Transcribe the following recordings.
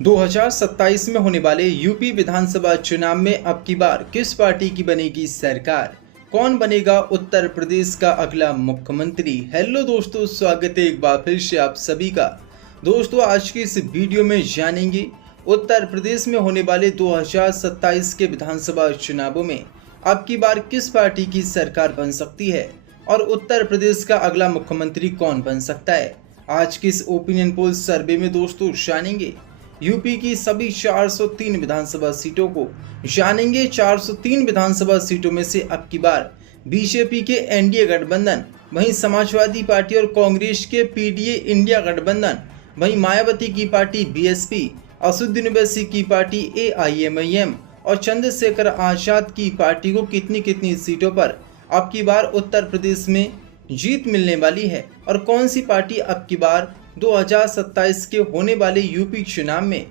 2027 में होने वाले यूपी विधानसभा चुनाव में अब की बार किस पार्टी की बनेगी सरकार? कौन बनेगा उत्तर प्रदेश का अगला मुख्यमंत्री? हेलो दोस्तों, स्वागत है एक बार फिर से आप सभी का। दोस्तों, आज की इस वीडियो में जानेंगे उत्तर प्रदेश में होने वाले 2027 के विधानसभा चुनावों में अब की बार किस पार्टी की सरकार बन सकती है और उत्तर प्रदेश का अगला मुख्यमंत्री कौन बन सकता है। आज की इस ओपिनियन पोल सर्वे में दोस्तों जानेंगे यूपी की सभी 403 विधानसभा सीटों को। जानेंगे 403 विधानसभा सीटों में से अब की बार बीजेपी के एनडीए गठबंधन, वहीं समाजवादी पार्टी और कांग्रेस के पीडीए इंडिया गठबंधन, वहीं मायावती की पार्टी बीएसपी, असदुद्दीन ओवैसी की पार्टी एआईएमआईएम और चंद्रशेखर आजाद की पार्टी को कितनी कितनी सीटों पर अब की बार उत्तर प्रदेश में जीत मिलने वाली है और कौन सी पार्टी अब की बार 2027 के होने वाले यूपी चुनाव में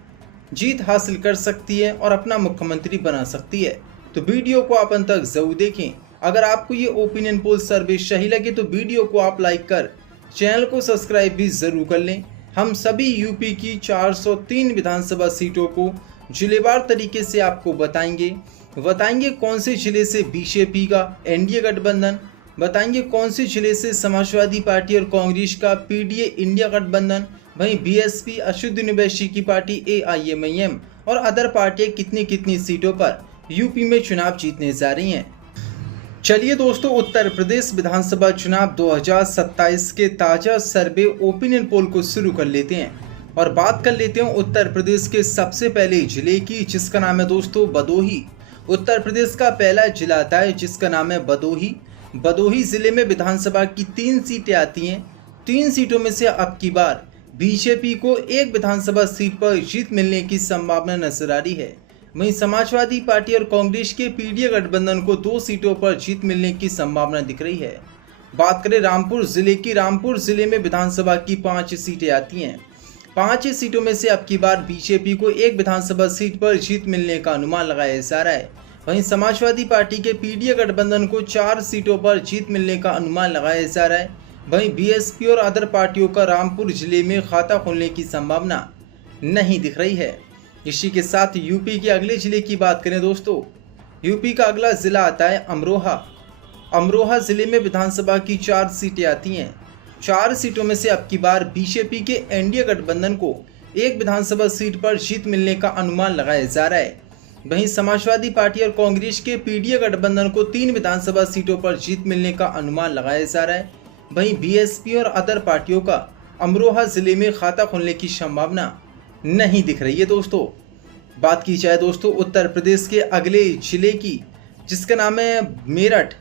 जीत हासिल कर सकती है और अपना मुख्यमंत्री बना सकती है। तो वीडियो को आप अंत तक जरूर देखें। अगर आपको ये ओपिनियन पोल सर्वे सही लगे तो वीडियो को आप लाइक कर चैनल को सब्सक्राइब भी जरूर कर लें। हम सभी यूपी की 403 विधानसभा सीटों को जिलेवार तरीके से आपको बताएंगे कौन से जिले से बीजेपी का एनडीए गठबंधन, बताएंगे कौन से जिले से समाजवादी पार्टी और कांग्रेस का पीडीए इंडिया गठबंधन, वहीं बीएसपी असदुद्दीन ओवैसी की पार्टी एआईएमआईएम और अदर पार्टियां कितनी कितनी सीटों पर यूपी में चुनाव जीतने जा रही हैं। चलिए दोस्तों, उत्तर प्रदेश विधानसभा चुनाव 2027 के ताजा सर्वे ओपिनियन पोल को शुरू कर लेते हैं और बात कर लेते हैं उत्तर प्रदेश के सबसे पहले जिले की, जिसका नाम है दोस्तों बदोही। उत्तर प्रदेश का पहला जिला आता है जिसका नाम है बदोही। बदोही जिले में विधानसभा की 3 सीटें आती हैं। 3 सीटों में से अब की बार बीजेपी को एक विधानसभा सीट पर जीत मिलने की संभावना नजर आ रही है। वहीं समाजवादी पार्टी और कांग्रेस के पीडीए गठबंधन को 2 सीटों पर जीत मिलने की संभावना दिख रही है। बात करें रामपुर जिले की, रामपुर जिले में विधानसभा की 5 सीटें आती हैं। 5 सीटों में से अब की बार बीजेपी को एक विधानसभा सीट पर जीत मिलने का अनुमान लगाया जा रहा है। वहीं समाजवादी पार्टी के पीडीए गठबंधन को 4 सीटों पर जीत मिलने का अनुमान लगाया जा रहा है। वहीं बीएसपी और अदर पार्टियों का रामपुर जिले में खाता खोलने की संभावना नहीं दिख रही है। इसी के साथ यूपी के अगले जिले की बात करें दोस्तों, यूपी का अगला जिला आता है अमरोहा। अमरोहा जिले में विधानसभा की 4 सीटें आती हैं। 4 सीटों में से अब की बार बीजेपी के एनडीए गठबंधन को एक विधानसभा सीट पर जीत मिलने का अनुमान लगाया जा रहा है। वहीं समाजवादी पार्टी और कांग्रेस के पीडीए गठबंधन को 3 विधानसभा सीटों पर जीत मिलने का अनुमान लगाया जा रहा है। वहीं बीएसपी और अदर पार्टियों का अमरोहा जिले में खाता खोलने की संभावना नहीं दिख रही है। दोस्तों, बात की जाए दोस्तों उत्तर प्रदेश के अगले जिले की, जिसका नाम है मेरठ।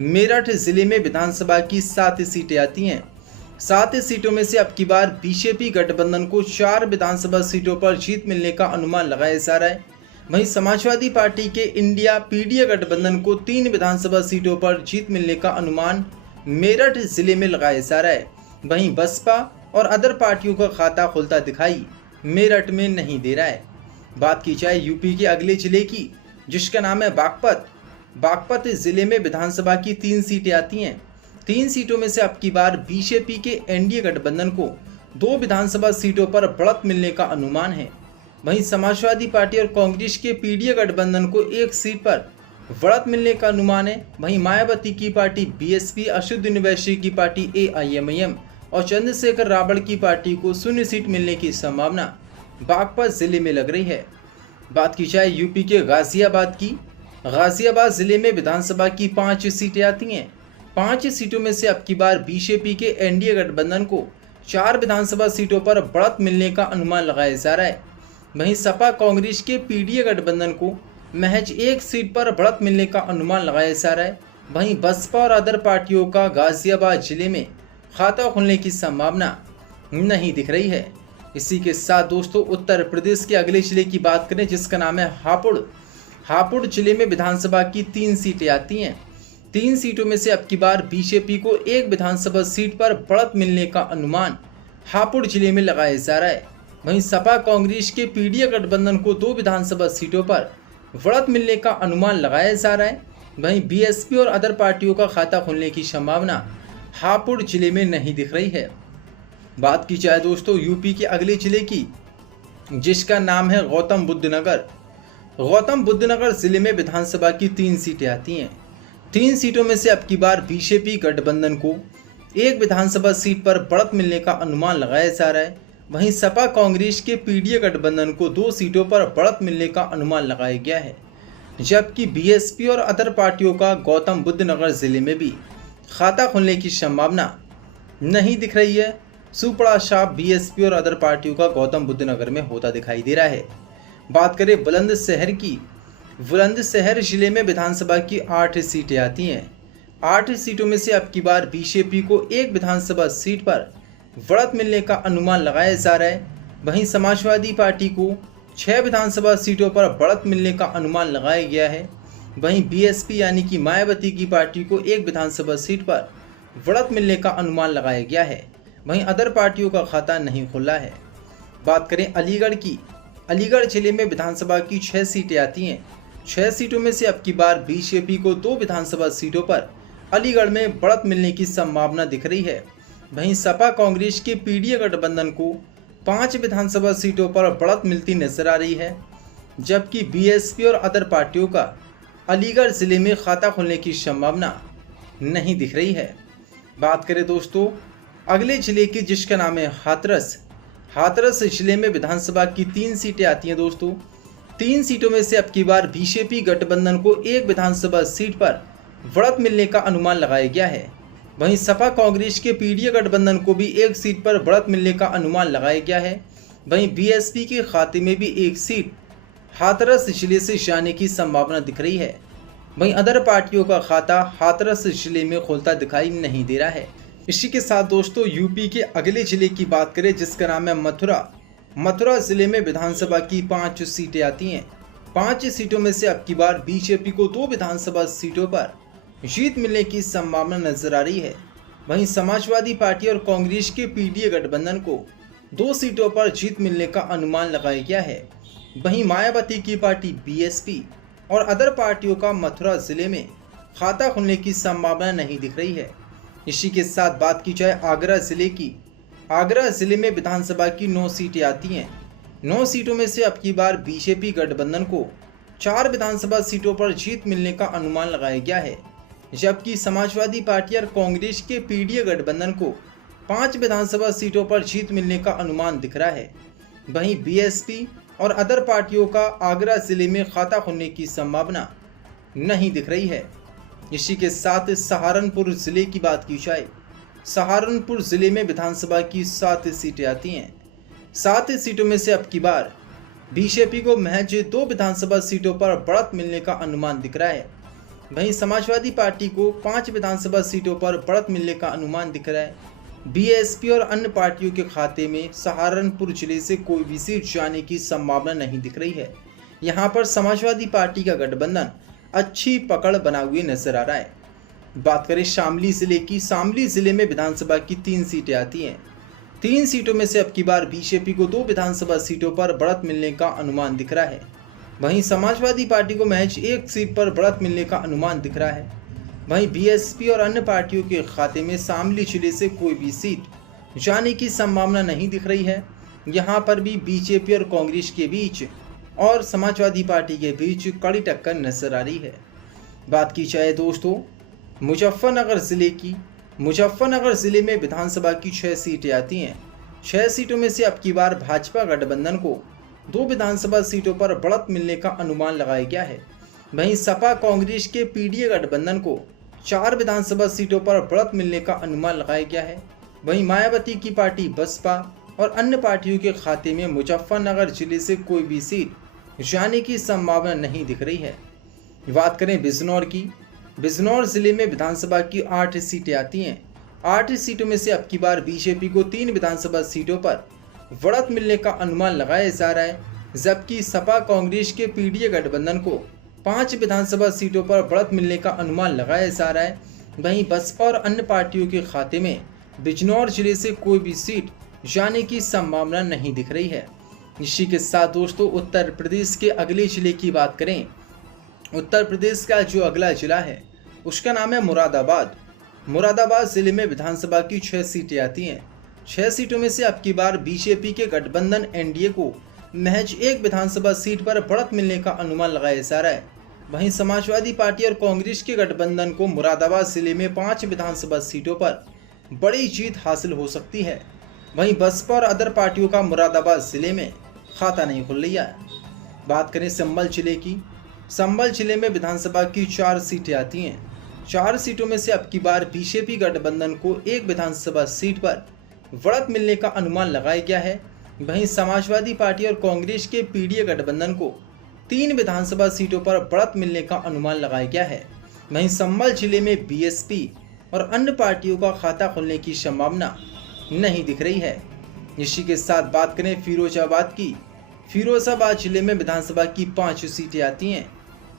मेरठ जिले में विधानसभा की 7 सीटें आती हैं। 7 सीटों में से अब की बार बीजेपी गठबंधन को 4 विधानसभा सीटों पर जीत मिलने का अनुमान लगाया जा रहा है। वहीं समाजवादी पार्टी के इंडिया पीडीए गठबंधन को 3 विधानसभा सीटों पर जीत मिलने का अनुमान मेरठ जिले में लगाया जा रहा है। वहीं बसपा और अदर पार्टियों का खाता खुलता दिखाई मेरठ में नहीं दे रहा है। बात की जाए यूपी के अगले जिले की, जिसका नाम है बागपत। बागपत जिले में विधानसभा की 3 सीटें आती हैं। 3 सीटों में से अब की बार बीजेपी के एनडीए गठबंधन को 2 विधानसभा सीटों पर बढ़त मिलने का अनुमान है। वहीं समाजवादी पार्टी और कांग्रेस के पीडीए गठबंधन को 1 सीट पर बढ़त मिलने का अनुमान है। वहीं मायावती की पार्टी बीएसपी, असदुद्दीन ओवैसी की पार्टी एआईएमआईएम और चंद्रशेखर रावल की पार्टी को 0 सीट मिलने की संभावना बागपत जिले में लग रही है। बात की जाए यूपी के गाजियाबाद की, गाजियाबाद जिले में विधानसभा की 5 सीटें आती हैं। 5 सीटों में से अब की बार बीजेपी के एनडीए गठबंधन को 4 विधानसभा सीटों पर बढ़त मिलने का अनुमान लगाया जा रहा है। वहीं सपा कांग्रेस के पीडीए गठबंधन को महज 1 सीट पर बढ़त मिलने का अनुमान लगाया जा रहा है। वहीं बसपा और अदर पार्टियों का गाजियाबाद जिले में खाता खुलने की संभावना नहीं दिख रही है। इसी के साथ दोस्तों उत्तर प्रदेश के अगले जिले की बात करें, जिसका नाम है हापुड़। हापुड़ जिले में विधानसभा की 3 सीटें आती हैं। 3 सीटों में से अब की बार बीजेपी को एक विधानसभा सीट पर बढ़त मिलने का अनुमान हापुड़ जिले में लगाया जा रहा है। वहीं सपा कांग्रेस के पीडीए गठबंधन को 2 विधानसभा सीटों पर बढ़त मिलने का अनुमान लगाया जा रहा है। वहीं बीएसपी और अदर पार्टियों का खाता खुलने की संभावना हापुड़ जिले में नहीं दिख रही है। बात की जाए दोस्तों यूपी के अगले जिले की, जिसका नाम है गौतम बुद्ध नगर। गौतम बुद्ध नगर जिले में विधानसभा की 3 सीटें आती हैं। 3 सीटों में से अब की बार बीजेपी गठबंधन को एक विधानसभा सीट पर बढ़त मिलने का अनुमान लगाया जा रहा है। वहीं सपा कांग्रेस के पीडीए गठबंधन को 2 सीटों पर बढ़त मिलने का अनुमान लगाया गया है, जबकि बीएसपी और अदर पार्टियों का गौतम बुद्ध नगर जिले में भी खाता खुलने की संभावना नहीं दिख रही है। सुपड़ा साफ बीएसपी और अदर पार्टियों का गौतम बुद्ध नगर में होता दिखाई दे रहा है। बात करें बुलंदशहर की, बुलंदशहर जिले में विधानसभा की 8 सीटें आती हैं। 8 सीटों में से अब की बार बीजेपी को एक विधानसभा सीट पर बढ़त मिलने का अनुमान लगाया जा रहा है। वहीं समाजवादी पार्टी को 6 विधानसभा सीटों पर बढ़त मिलने का अनुमान लगाया गया है। वहीं बीएसपी यानी कि मायावती की पार्टी को एक विधानसभा सीट पर बढ़त मिलने का अनुमान लगाया गया है। वहीं अदर पार्टियों का खाता नहीं खुला है। बात करें अलीगढ़ की, अलीगढ़ जिले में विधानसभा की 6 सीटें आती हैं। 6 सीटों में से अब की बार बीजेपी को 2 विधानसभा सीटों पर अलीगढ़ में बढ़त मिलने की संभावना दिख रही है। वहीं सपा कांग्रेस के पीडीए गठबंधन को 5 विधानसभा सीटों पर बढ़त मिलती नजर आ रही है, जबकि बीएसपी और अदर पार्टियों का अलीगढ़ जिले में खाता खुलने की संभावना नहीं दिख रही है। बात करें दोस्तों अगले जिले की, जिसका नाम है हाथरस। हाथरस जिले में विधानसभा की 3 सीटें आती हैं दोस्तों। 3 सीटों में से अब की बार बीजेपी गठबंधन को एक विधानसभा सीट पर बढ़त मिलने का अनुमान लगाया गया है। वहीं सपा कांग्रेस के पीडीए गठबंधन को भी एक सीट पर बढ़त मिलने का अनुमान लगाया गया है। वहीं बीएसपी के खाते में भी एक सीट हाथरस जिले से जाने की संभावना दिख रही है। वहीं अदर पार्टियों का खाता हाथरस जिले में खुलता दिखाई नहीं दे रहा है। इसी के साथ दोस्तों यूपी के अगले जिले की बात करें, जिसका नाम है मथुरा। मथुरा जिले में विधानसभा की 5 सीटें आती हैं। 5 सीटों में से अब की बार बीजेपी को 2 विधानसभा सीटों पर जीत मिलने की संभावना नजर आ रही है। वहीं समाजवादी पार्टी और कांग्रेस के पीडीए गठबंधन को 2 सीटों पर जीत मिलने का अनुमान लगाया गया है। वहीं मायावती की पार्टी बीएसपी और अदर पार्टियों का मथुरा जिले में खाता खुलने की संभावना नहीं दिख रही है। इसी के साथ बात की जाए आगरा जिले की, आगरा जिले में विधानसभा की 9 सीटें आती हैं। 9 सीटों में से अब की बार बीजेपी गठबंधन को 4 विधानसभा सीटों पर जीत मिलने का अनुमान लगाया गया है, जबकि समाजवादी पार्टी और कांग्रेस के पीडीए गठबंधन को 5 विधानसभा सीटों पर जीत मिलने का अनुमान दिख रहा है। वहीं बीएसपी और अदर पार्टियों का आगरा जिले में खाता खुलने की संभावना नहीं दिख रही है। इसी के साथ सहारनपुर जिले की बात की जाए, सहारनपुर जिले में विधानसभा की 7 सीटें आती हैं। 7 सीटों में से अब की बार बीजेपी को महज 2 विधानसभा सीटों पर बढ़त मिलने का अनुमान दिख रहा है। वहीं समाजवादी पार्टी को 5 विधानसभा सीटों पर बढ़त मिलने का अनुमान दिख रहा है। बीएसपी और अन्य पार्टियों के खाते में सहारनपुर जिले से कोई भी सीट जाने की संभावना नहीं दिख रही है। यहां पर समाजवादी पार्टी का गठबंधन अच्छी पकड़ बना हुए नजर आ रहा है। बात करें शामली जिले की, शामली जिले में विधानसभा की 3 सीटें आती हैं। 3 सीटों में से अब की बार बीजेपी को 2 विधानसभा सीटों पर बढ़त मिलने का अनुमान दिख रहा है। वहीं समाजवादी पार्टी को महज 1 सीट पर बढ़त मिलने का अनुमान दिख रहा है। वहीं बीएसपी और अन्य पार्टियों के खाते में शामली जिले से कोई भी सीट जाने की संभावना नहीं दिख रही है। यहां पर भी बीजेपी और कांग्रेस के बीच और समाजवादी पार्टी के बीच कड़ी टक्कर नजर आ रही है। बात की जाए दोस्तों मुजफ्फरनगर जिले की, मुजफ्फरनगर जिले में विधानसभा की 6 सीटें आती हैं। 6 सीटों में से अब की बार भाजपा गठबंधन को 2 विधानसभा सीटों पर बढ़त मिलने का अनुमान लगाया गया है। वहीं सपा कांग्रेस के पीडीए गठबंधन को 4 विधानसभा सीटों पर बढ़त मिलने का अनुमान लगाया गया है। वहीं मायावती की पार्टी बसपा और अन्य पार्टियों के खाते में मुजफ्फरनगर जिले से कोई भी सीट जाने की संभावना नहीं दिख रही है। बात करें बिजनौर की, बिजनौर जिले में विधानसभा की 8 सीटें आती हैं। 8 सीटों में से अब की बार बीजेपी को 3 विधानसभा सीटों पर बढ़त मिलने का अनुमान लगाया जा रहा है, जबकि सपा कांग्रेस के पीडीए गठबंधन को 5 विधानसभा सीटों पर बढ़त मिलने का अनुमान लगाया जा रहा है। वहीं बसपा और अन्य पार्टियों के खाते में बिजनौर जिले से कोई भी सीट जाने की संभावना नहीं दिख रही है। इसी के साथ दोस्तों उत्तर प्रदेश के अगले जिले की बात करें, उत्तर प्रदेश का जो अगला जिला है उसका नाम है मुरादाबाद। मुरादाबाद जिले में विधानसभा की 6 सीटें आती हैं। 6 सीटों में से अब की बार बीजेपी के गठबंधन एनडीए को महज एक विधानसभा सीट पर बढ़त मिलने का अनुमान लगाया जा रहा है। वहीं समाजवादी पार्टी और कांग्रेस के गठबंधन को मुरादाबाद जिले में 5 विधानसभा सीटों पर बड़ी जीत हासिल हो सकती है। वहीं बसपा और अदर पार्टियों का मुरादाबाद जिले में खाता नहीं खुल रहा है। बात करें संभल जिले की, संभल जिले में विधानसभा की 4 सीटें आती हैं। 4 सीटों में से अब की बार बीजेपी गठबंधन को एक विधानसभा सीट पर बढ़त मिलने का अनुमान लगाया गया है। वहीं समाजवादी पार्टी और कांग्रेस के पीडीए गठबंधन को 3 विधानसभा सीटों पर बढ़त मिलने का अनुमान लगाया गया है। वहीं संभल जिले में बीएसपी और अन्य पार्टियों का खाता खुलने की संभावना नहीं दिख रही है। इसी के साथ बात करें फिरोजाबाद की, फिरोजाबाद जिले में विधानसभा की 5 सीटें आती हैं।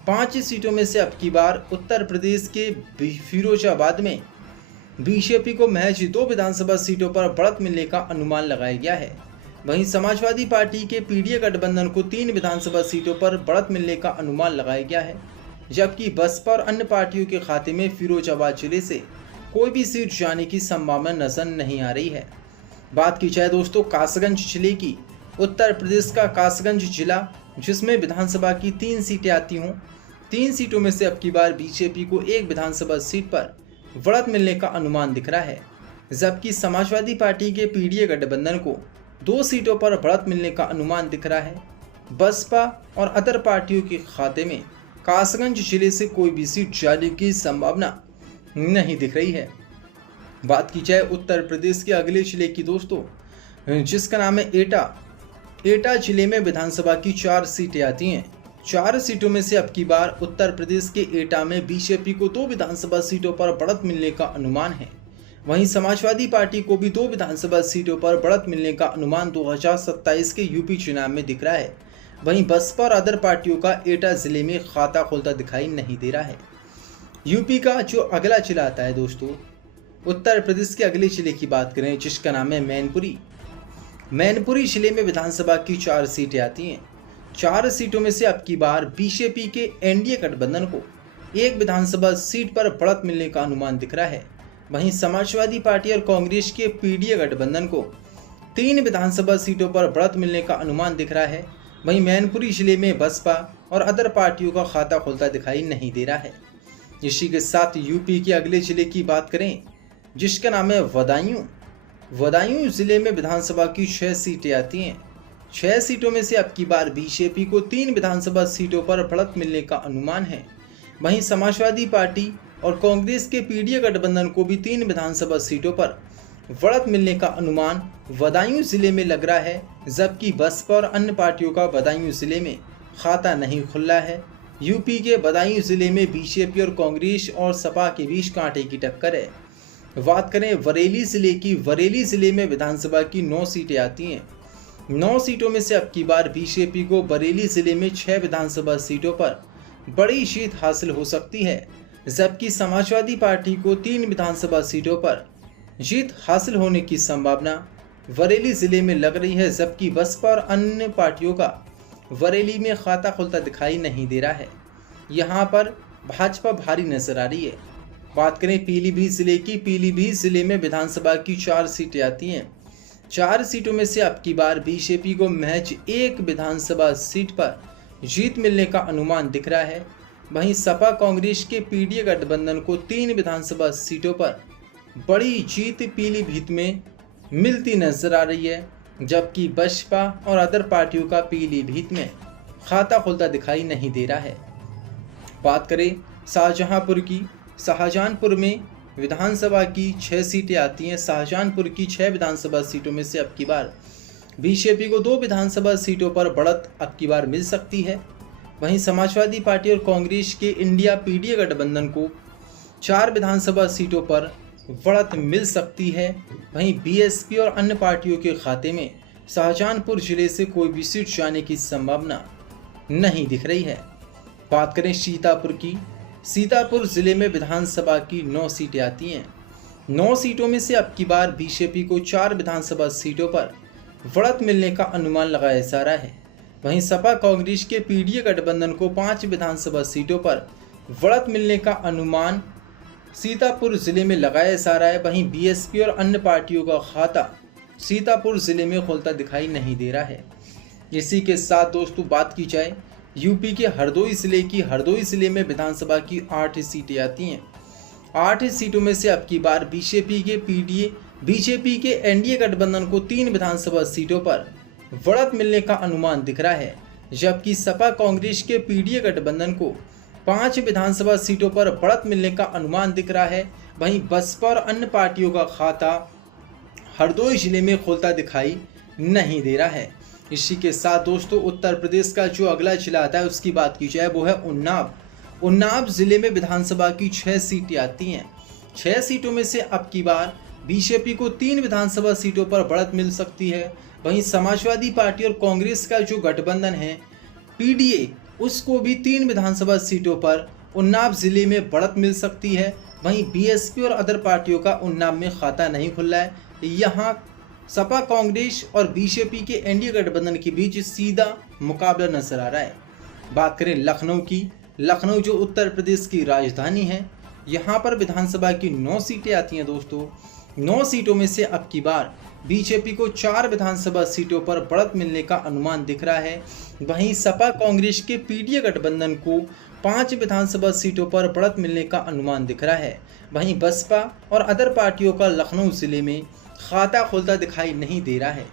5 सीटों में से अब की बार उत्तर प्रदेश के फिरोजाबाद में बीजेपी को महज 2 विधानसभा सीटों पर बढ़त मिलने का अनुमान लगाया गया है। वहीं समाजवादी पार्टी के पीडीए गठबंधन को 3 विधानसभा सीटों पर बढ़त मिलने का अनुमान लगाया गया है, जबकि बसपा और अन्य पार्टियों के खाते में फिरोजाबाद जिले से कोई भी सीट जाने की संभावना नजर नहीं आ रही है। बात की जाए दोस्तों कासगंज जिले की, उत्तर प्रदेश का कासगंज जिला जिसमें विधानसभा की 3 सीटें आती हों, 3 सीटों में से अब की बार बीजेपी को एक विधानसभा सीट पर बढ़त मिलने का अनुमान दिख रहा है, जबकि समाजवादी पार्टी के पीडीए गठबंधन को 2 सीटों पर बढ़त मिलने का अनुमान दिख रहा है। बसपा और अदर पार्टियों के खाते में कासगंज जिले से कोई भी सीट जाने की संभावना नहीं दिख रही है। बात की जाए उत्तर प्रदेश के अगले जिले की दोस्तों, जिसका नाम है एटा। एटा जिले में विधानसभा की 4 सीटें आती हैं। 4 सीटों में से अब की बार उत्तर प्रदेश के एटा में बीजेपी को 2 विधानसभा सीटों पर बढ़त मिलने का अनुमान है। वहीं समाजवादी पार्टी को भी 2 विधानसभा सीटों पर बढ़त मिलने का अनुमान 2027 के यूपी चुनाव में दिख रहा है। वहीं बसपा और अदर पार्टियों का एटा जिले में खाता खुलता दिखाई नहीं दे रहा है। यूपी का जो अगला जिला आता है दोस्तों, उत्तर प्रदेश के अगले जिले की बात करें जिसका नाम है मैनपुरी। मैनपुरी जिले में विधानसभा की 4 सीटें आती हैं। 4 सीटों में से अब की बार बीजेपी के एनडीए गठबंधन को एक विधानसभा सीट पर बढ़त मिलने का अनुमान दिख रहा है। वहीं समाजवादी पार्टी और कांग्रेस के पीडीए गठबंधन को 3 विधानसभा सीटों पर बढ़त मिलने का अनुमान दिख रहा है। वहीं मैनपुरी जिले में बसपा और अदर पार्टियों का खाता खुलता दिखाई नहीं दे रहा है। इसी के साथ यूपी के अगले जिले की बात करें जिसका नाम है बदायूं। बदायूं जिले में विधानसभा की 6 सीटें आती हैं। 6 सीटों में से अब की बार बीजेपी को 3 विधानसभा सीटों पर बढ़त मिलने का अनुमान है। वहीं समाजवादी पार्टी और कांग्रेस के पीडीए गठबंधन को भी 3 विधानसभा सीटों पर बढ़त मिलने का अनुमान बदायूं जिले में लग रहा है, जबकि बसपा और अन्य पार्टियों का बदायूं जिले में खाता नहीं खुल रहा है। यूपी के बदायूं जिले में बीजेपी और कांग्रेस और सपा के बीच कांटे की टक्कर है। बात करें बरेली जिले की, बरेली जिले में विधानसभा की 9 सीटें आती हैं। 9 सीटों में से अब की बार बीजेपी को बरेली जिले में 6 विधानसभा सीटों पर बड़ी जीत हासिल हो सकती है, जबकि समाजवादी पार्टी को 3 विधानसभा सीटों पर जीत हासिल होने की संभावना बरेली जिले में लग रही है, जबकि बसपा और अन्य पार्टियों का बरेली में खाता खुलता दिखाई नहीं दे रहा है। यहाँ पर भाजपा भारी नजर आ रही है। बात करें पीलीभीत जिले की, पीलीभीत जिले में विधानसभा की 4 सीटें आती हैं। 4 सीटों में से अब की बार बीजेपी को महज एक विधानसभा सीट पर जीत मिलने का अनुमान दिख रहा है। वहीं सपा कांग्रेस के पीडीए गठबंधन को 3 विधानसभा सीटों पर बड़ी जीत पीलीभीत में मिलती नजर आ रही है, जबकि बसपा और अदर पार्टियों का पीलीभीत में खाता खुलता दिखाई नहीं दे रहा है। बात करें शाहजहांपुर की, शाहजहांपुर में विधानसभा की 6 सीटें आती हैं। शाहजहांपुर की 6 विधानसभा सीटों में से अब की बार बीजेपी को 2 विधानसभा सीटों पर बढ़त अब की बार मिल सकती है। वहीं समाजवादी पार्टी और कांग्रेस के इंडिया पीडीए गठबंधन को 4 विधानसभा सीटों पर बढ़त मिल सकती है। वहीं बीएसपी और अन्य पार्टियों के खाते में शाहजहांपुर जिले से कोई भी सीट जाने की संभावना नहीं दिख रही है। बात करें सीतापुर की, सीतापुर जिले में विधानसभा की 9 सीटें आती हैं। 9 सीटों में से अब की बार बीजेपी को 4 विधानसभा सीटों पर बढ़त मिलने का अनुमान लगाया जा रहा है। वहीं सपा कांग्रेस के पीडीए गठबंधन को 5 विधानसभा सीटों पर बढ़त मिलने का अनुमान सीतापुर जिले में लगाया जा रहा है। वहीं बीएसपी और अन्य पार्टियों का खाता सीतापुर जिले में खुलता दिखाई नहीं दे रहा है। इसी के साथ दोस्तों बात की जाए यूपी के हरदोई जिले की, हरदोई जिले में विधानसभा की 8 सीटें आती हैं। 8 सीटों में से अब की बार बीजेपी के एनडीए गठबंधन को 3 विधानसभा सीटों पर बढ़त मिलने का अनुमान दिख रहा है, जबकि सपा कांग्रेस के पीडीए गठबंधन को 5 विधानसभा सीटों पर बढ़त मिलने का अनुमान दिख रहा है। वहीं बसपा और अन्य पार्टियों का खाता हरदोई जिले में खुलता दिखाई नहीं दे रहा है। इसी के साथ दोस्तों उत्तर प्रदेश का जो अगला जिला आता है उसकी बात की जाए वो है उन्नाव। उन्नाव जिले में विधानसभा की 6 सीटें आती हैं। 6 सीटों में से अब की बार बीजेपी को 3 विधानसभा सीटों पर बढ़त मिल सकती है। वहीं समाजवादी पार्टी और कांग्रेस का जो गठबंधन है पीडीए, उसको भी 3 विधानसभा सीटों पर उन्नाव जिले में बढ़त मिल सकती है। वहीं बीएसपी और अदर पार्टियों का उन्नाव में खाता नहीं खुल रहा है। यहाँ सपा कांग्रेस और बीजेपी के एनडीए गठबंधन के बीच सीधा मुकाबला नजर आ रहा है। बात करें लखनऊ की, लखनऊ जो उत्तर प्रदेश की राजधानी है, यहाँ पर विधानसभा की 9 सीटें आती हैं दोस्तों। 9 सीटों में से अब की बार बीजेपी को 4 विधानसभा सीटों पर बढ़त मिलने का अनुमान दिख रहा है। वहीं सपा कांग्रेस के पीडीए गठबंधन को 5 विधानसभा सीटों पर बढ़त मिलने का अनुमान दिख रहा है। वहीं बसपा और अदर पार्टियों का लखनऊ जिले में खाता खुलता दिखाई नहीं दे रहा है।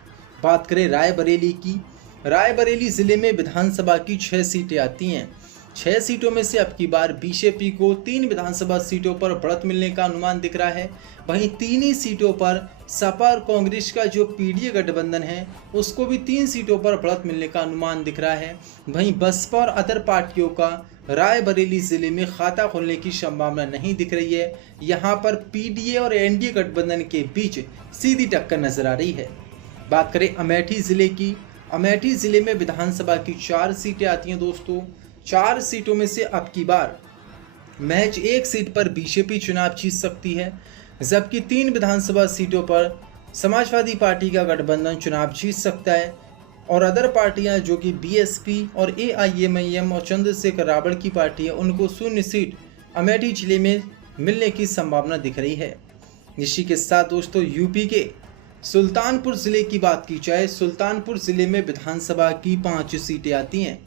बात करें रायबरेली की, रायबरेली जिले में विधानसभा की 6 सीटें आती हैं। 6 सीटों में से अब की बार बीजेपी को 3 विधानसभा सीटों पर बढ़त मिलने का अनुमान दिख रहा है। वहीं 3 ही सीटों पर सपा और कांग्रेस का जो पीडीए गठबंधन है उसको भी 3 सीटों पर बढ़त मिलने का अनुमान दिख रहा है। वहीं बसपा और अदर पार्टियों का रायबरेली जिले में खाता खुलने की संभावना नहीं दिख रही है। यहाँ पर पीडीए और एनडीए गठबंधन के बीच सीधी टक्कर नजर आ रही है। बात करें अमेठी जिले की, अमेठी जिले में विधानसभा की 4 सीटें आती हैं दोस्तों। 4 सीटों में से अब की बार महज 1 सीट पर बीजेपी चुनाव जीत सकती है, जबकि 3 विधानसभा सीटों पर समाजवादी पार्टी का गठबंधन चुनाव जीत सकता है और अदर पार्टियां जो कि बीएसपी और एआईएमआईएम और चंद्रशेखर रावण की पार्टी है उनको 0 सीट अमेठी जिले में मिलने की संभावना दिख रही है। इसी के साथ दोस्तों यूपी के सुल्तानपुर जिले की बात की जाए, सुल्तानपुर जिले में विधानसभा की 5 सीटें आती हैं।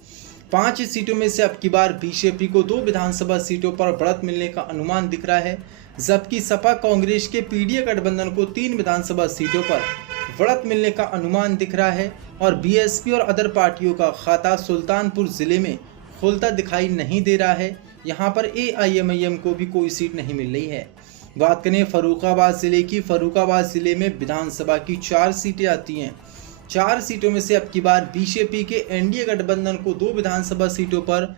5 सीटों में से अब की बार बीजेपी को 2 विधानसभा सीटों पर बढ़त मिलने का अनुमान दिख रहा है, जबकि सपा कांग्रेस के पीडीए गठबंधन को 3 विधानसभा सीटों पर बढ़त मिलने का अनुमान दिख रहा है और बीएसपी और अदर पार्टियों का खाता सुल्तानपुर जिले में खुलता दिखाई नहीं दे रहा है। यहाँ पर एआईएमआईएम को भी कोई सीट नहीं मिल रही है। बात करें फर्रुखाबाद जिले की, फर्रुखाबाद जिले में विधानसभा की 4 सीटें आती हैं। 4 सीटों में से अब की बार बीजेपी के एनडीए गठबंधन को 2 विधानसभा सीटों पर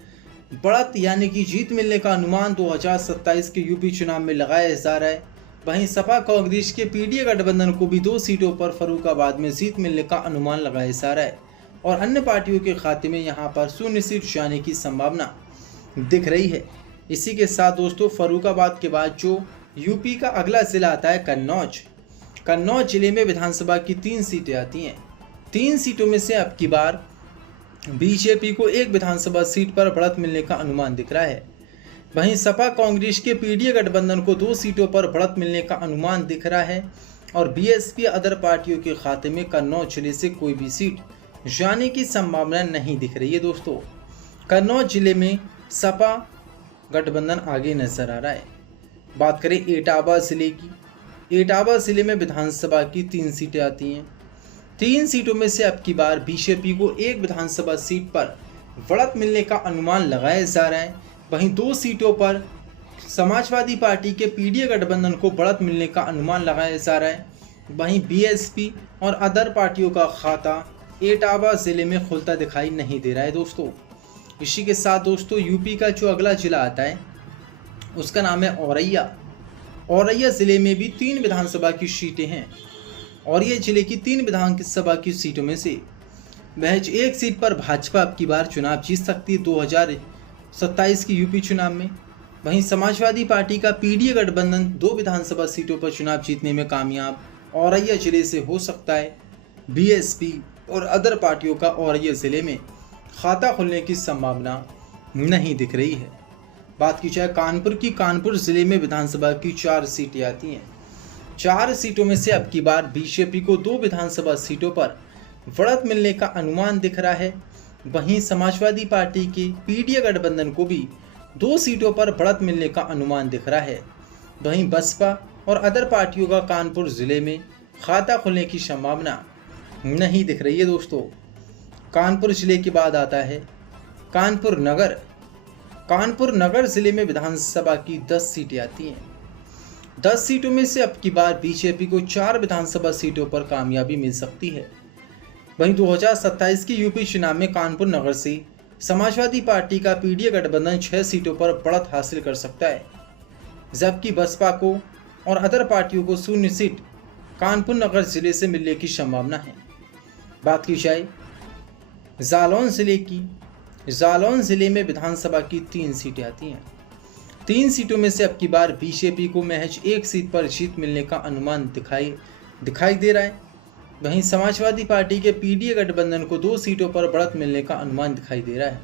बढ़त यानी कि जीत मिलने का अनुमान 2027 के यूपी चुनाव में लगाया जा रहा है। वहीं सपा कांग्रेस के पीडीए गठबंधन को भी 2 सीटों पर फर्रुखाबाद में जीत मिलने का अनुमान लगाया जा रहा है और अन्य पार्टियों के खाते में यहां पर 0 सीट जाने की संभावना दिख रही है। इसी के साथ दोस्तों फर्रुखाबाद के बाद जो यूपी का अगला जिला आता है कन्नौज। कन्नौज जिले में विधानसभा की 3 सीटें आती हैं। 3 सीटों में से अब की बार बीजेपी को 1 विधानसभा सीट पर बढ़त मिलने का अनुमान दिख रहा है। वहीं सपा कांग्रेस के पीडीए गठबंधन को 2 सीटों पर बढ़त मिलने का अनुमान दिख रहा है और बीएसपी अदर पार्टियों के खाते में कन्नौज जिले से कोई भी सीट जाने की संभावना नहीं दिख रही है। दोस्तों कन्नौज जिले में सपा गठबंधन आगे नजर आ रहा है। बात करें एटावा जिले की, एटावा जिले में विधानसभा की 3 सीटें आती हैं। 3 सीटों में से अब की बार बीजेपी को 1 विधानसभा सीट पर बढ़त मिलने का अनुमान लगाया जा रहा है। वहीं 2 सीटों पर समाजवादी पार्टी के पीडीए गठबंधन को बढ़त मिलने का अनुमान लगाया जा रहा है। वहीं बीएसपी और अदर पार्टियों का खाता एटावा जिले में खुलता दिखाई नहीं दे रहा है। दोस्तों इसी के साथ दोस्तों यूपी का जो अगला जिला आता है उसका नाम है औरैया। औरैया जिले में भी 3 विधानसभा की सीटें हैं और ये जिले की 3 विधानसभा की सीटों में से महज 1 सीट पर भाजपा अब की बार चुनाव जीत सकती है 2027 की यूपी चुनाव में। वहीं समाजवादी पार्टी का पीडीए गठबंधन 2 विधानसभा सीटों पर चुनाव जीतने में कामयाब औरैया जिले से हो सकता है। बीएसपी और अदर पार्टियों का औरैया जिले में खाता खुलने की संभावना नहीं दिख रही है। बात की जाए कानपुर की, कानपुर जिले में विधानसभा की 4 सीटें आती हैं। 4 सीटों में से अब की बार बीजेपी को 2 विधानसभा सीटों पर बढ़त मिलने का अनुमान दिख रहा है। वहीं समाजवादी पार्टी के पीडीए गठबंधन को भी 2 सीटों पर बढ़त मिलने का अनुमान दिख रहा है। वहीं बसपा और अदर पार्टियों का कानपुर जिले में खाता खुलने की संभावना नहीं दिख रही है दोस्तों। कानपुर जिले के बाद आता है कानपुर नगर। कानपुर नगर जिले में विधानसभा की 10 सीटें आती हैं। 10 सीटों में से अब की बार बीजेपी को 4 विधानसभा सीटों पर कामयाबी मिल सकती है। वहीं 2027 के यूपी चुनाव में कानपुर नगर से समाजवादी पार्टी का पीडीए गठबंधन 6 सीटों पर बढ़त हासिल कर सकता है, जबकि बसपा को और अदर पार्टियों को 0 सीट कानपुर नगर जिले से मिलने की संभावना है। बात की जाए जालौन जिले की, जालौन जिले में विधानसभा की 3 सीटें आती हैं। 3 सीटों में से अब की बार बीजेपी को महज 1 सीट पर जीत मिलने का अनुमान दिखाई दे रहा है। वहीं समाजवादी पार्टी के पीडीए गठबंधन को 2 सीटों पर बढ़त मिलने का अनुमान दिखाई दे रहा है।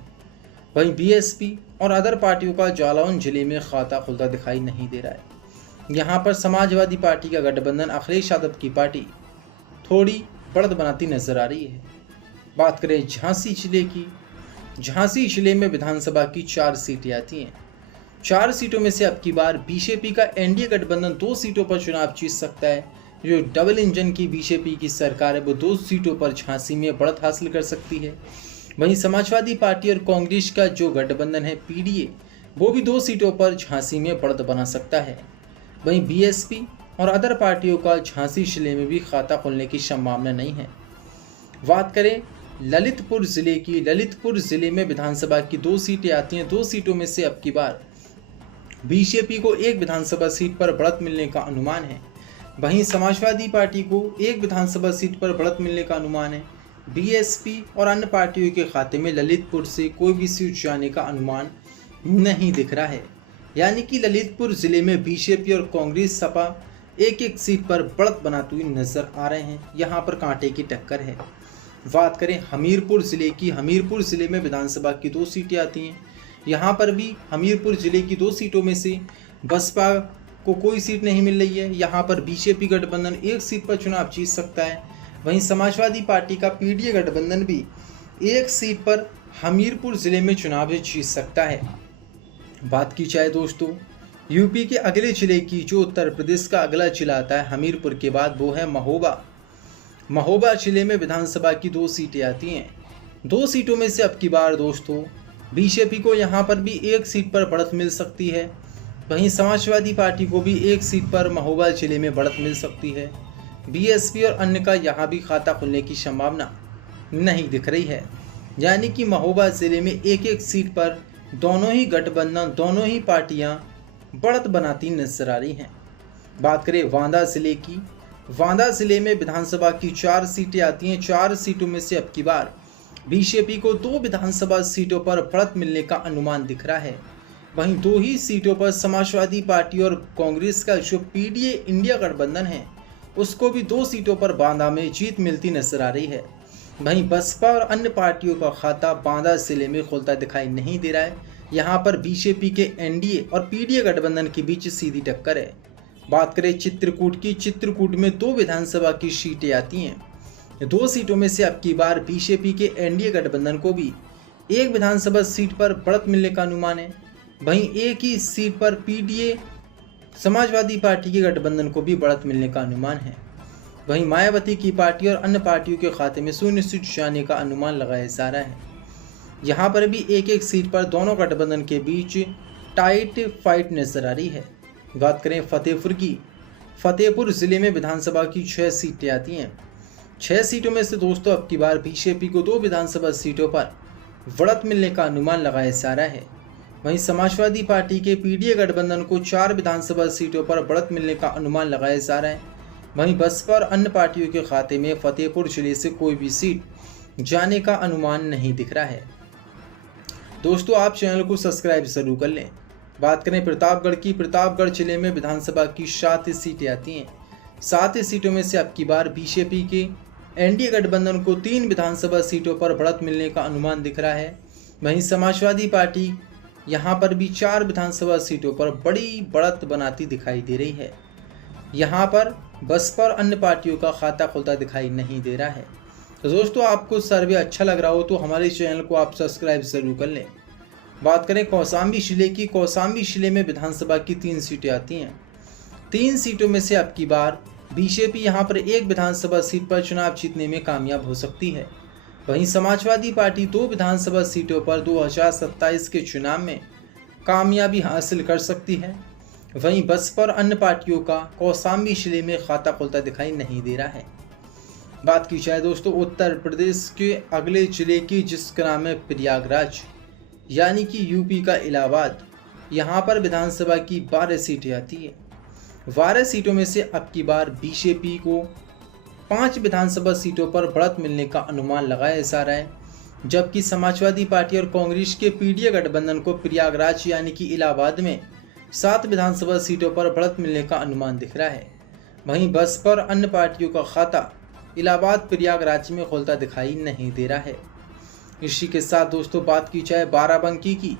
वहीं बीएसपी और अदर पार्टियों का जालौन जिले में खाता खुलता दिखाई नहीं दे रहा है। यहाँ पर समाजवादी पार्टी का गठबंधन अखिलेश यादव की पार्टी थोड़ी बढ़त बनाती नजर आ रही है। बात करें झांसी जिले की, झांसी जिले में विधानसभा की 4 सीटें आती हैं। 4 सीटों में से अब की बार बीजेपी का एनडीए गठबंधन 2 सीटों पर चुनाव जीत सकता है। जो डबल इंजन की बीजेपी की सरकार है वो 2 सीटों पर झांसी में बढ़त हासिल कर सकती है। वहीं समाजवादी पार्टी और कांग्रेस का जो गठबंधन है पीडीए, वो भी 2 सीटों पर झांसी में बढ़त बना सकता है। वहीं बीएसपी और अदर पार्टियों का झांसी जिले में भी खाता खुलने की संभावना नहीं है। बात करें ललितपुर जिले की, ललितपुर जिले में विधानसभा की 2 सीटें आती हैं। 2 सीटों में से अब की बार बीजेपी को 1 विधानसभा सीट पर बढ़त मिलने का अनुमान है। वहीं समाजवादी पार्टी को 1 विधानसभा सीट पर बढ़त मिलने का अनुमान है। बीएसपी और अन्य पार्टियों के खाते में ललितपुर से कोई भी सीट जाने का अनुमान नहीं दिख रहा है। यानी कि ललितपुर जिले में बीजेपी और कांग्रेस सपा 1-1 सीट पर बढ़त बनाते हुए नजर आ रहे हैं। यहाँ पर कांटे की टक्कर है। बात करें हमीरपुर जिले की, हमीरपुर जिले में विधानसभा की 2 सीटें आती हैं। यहाँ पर भी हमीरपुर जिले की 2 सीटों में से बसपा को कोई सीट नहीं मिल रही है। यहाँ पर बीजेपी गठबंधन 1 सीट पर चुनाव जीत सकता है। वहीं समाजवादी पार्टी का पीडीए गठबंधन भी 1 सीट पर हमीरपुर जिले में चुनाव जीत सकता है। बात की जाए दोस्तों यूपी के अगले जिले की, जो उत्तर प्रदेश का अगला जिला आता है हमीरपुर के बाद, वो है महोबा। महोबा जिले में विधानसभा की 2 सीटें आती हैं। 2 सीटों में से अब की बार दोस्तों बीजेपी को यहाँ पर भी 1 सीट पर बढ़त मिल सकती है। वहीं समाजवादी पार्टी को भी 1 सीट पर महोबा जिले में बढ़त मिल सकती है। बीएसपी और अन्य का यहाँ भी खाता खुलने की संभावना नहीं दिख रही है। यानी कि महोबा जिले में 1-1 सीट पर दोनों ही गठबंधन, दोनों ही पार्टियाँ बढ़त बनाती नजर आ रही हैं। बात करें वांदा जिले की, वांदा जिले में विधानसभा की 4 सीटें आती हैं। 4 सीटों में से अब की बार बीजेपी को 2 विधानसभा सीटों पर बढ़त मिलने का अनुमान दिख रहा है। वहीं 2 ही सीटों पर समाजवादी पार्टी और कांग्रेस का जो पीडीए इंडिया गठबंधन है उसको भी 2 सीटों पर बांदा में जीत मिलती नजर आ रही है। वहीं बसपा और अन्य पार्टियों का खाता बांदा जिले में खुलता दिखाई नहीं दे रहा है। यहाँ पर बीजेपी के एनडीए और पीडीए गठबंधन के बीच सीधी टक्कर है। बात करें चित्रकूट की, चित्रकूट में 2 विधानसभा की सीटें आती हैं। 2 सीटों में से अब की बार बीजेपी के एनडीए गठबंधन को भी 1 विधानसभा सीट पर बढ़त मिलने का अनुमान है। वहीं 1 ही सीट पर पीडीए समाजवादी पार्टी के गठबंधन को भी बढ़त मिलने का अनुमान है। वहीं मायावती की पार्टी और अन्य पार्टियों के खाते में 0 सीट जाने का अनुमान लगाया जा रहा है। यहाँ पर भी 1-1 सीट पर दोनों गठबंधन के बीच टाइट फाइट नजर आ रही है। बात करें फतेहपुर की, फतेहपुर जिले में विधानसभा की 6 सीटें आती हैं। 6 सीटों में से दोस्तों अब की बार बीजेपी को 2 विधानसभा सीटों पर बढ़त मिलने का अनुमान लगाया जा रहा है। वहीं समाजवादी पार्टी के पीडीए गठबंधन को 4 विधानसभा सीटों पर बढ़त मिलने का अनुमान लगाया जा रहा है। वहीं बसपा और अन्य पार्टियों के खाते में फतेहपुर जिले से कोई भी सीट जाने का अनुमान नहीं दिख रहा है। दोस्तों आप चैनल को सब्सक्राइब जरूर कर लें। बात करें प्रतापगढ़ की, प्रतापगढ़ जिले में विधानसभा की 7 सीटें आती हैं। 7 सीटों में से अब की बार बीजेपी के एनडीए गठबंधन को 3 विधानसभा सीटों पर बढ़त मिलने का अनुमान दिख रहा है। वहीं समाजवादी पार्टी यहाँ पर भी 4 विधानसभा सीटों पर बड़ी बढ़त बनाती दिखाई दे रही है। यहाँ पर बसपा और अन्य पार्टियों का खाता खुलता दिखाई नहीं दे रहा है। तो दोस्तों आपको सर्वे अच्छा लग रहा हो तो हमारे चैनल को आप सब्सक्राइब जरूर कर लें। बात करें कौशाम्बी जिले की, कौशाम्बी जिले में विधानसभा की 3 सीटें आती हैं। 3 सीटों में से अब की बार बीजेपी यहां पर एक विधानसभा सीट पर चुनाव जीतने में कामयाब हो सकती है। वहीं समाजवादी पार्टी 2 विधानसभा सीटों पर 2027 के चुनाव में कामयाबी हासिल कर सकती है। वहीं बसपा और अन्य पार्टियों का कौशाम्बी जिले में खाता खुलता दिखाई नहीं दे रहा है। बात की जाए दोस्तों उत्तर प्रदेश के अगले जिले की, जिसका नाम है प्रयागराज, यानी कि यूपी का इलाहाबाद। यहाँ पर विधानसभा की 12 सीटें आती है। 12 सीटों में से अब की बार बीजेपी को 5 विधानसभा सीटों पर बढ़त मिलने का अनुमान लगाया जा रहा है, जबकि समाजवादी पार्टी और कांग्रेस के पीडीए गठबंधन को प्रयागराज यानी कि इलाहाबाद में 7 विधानसभा सीटों पर बढ़त मिलने का अनुमान दिख रहा है। वहीं बसपा और अन्य पार्टियों का खाता इलाहाबाद प्रयागराज में खुलता दिखाई नहीं दे रहा है। इसी के साथ दोस्तों बात की जाए बाराबंकी की,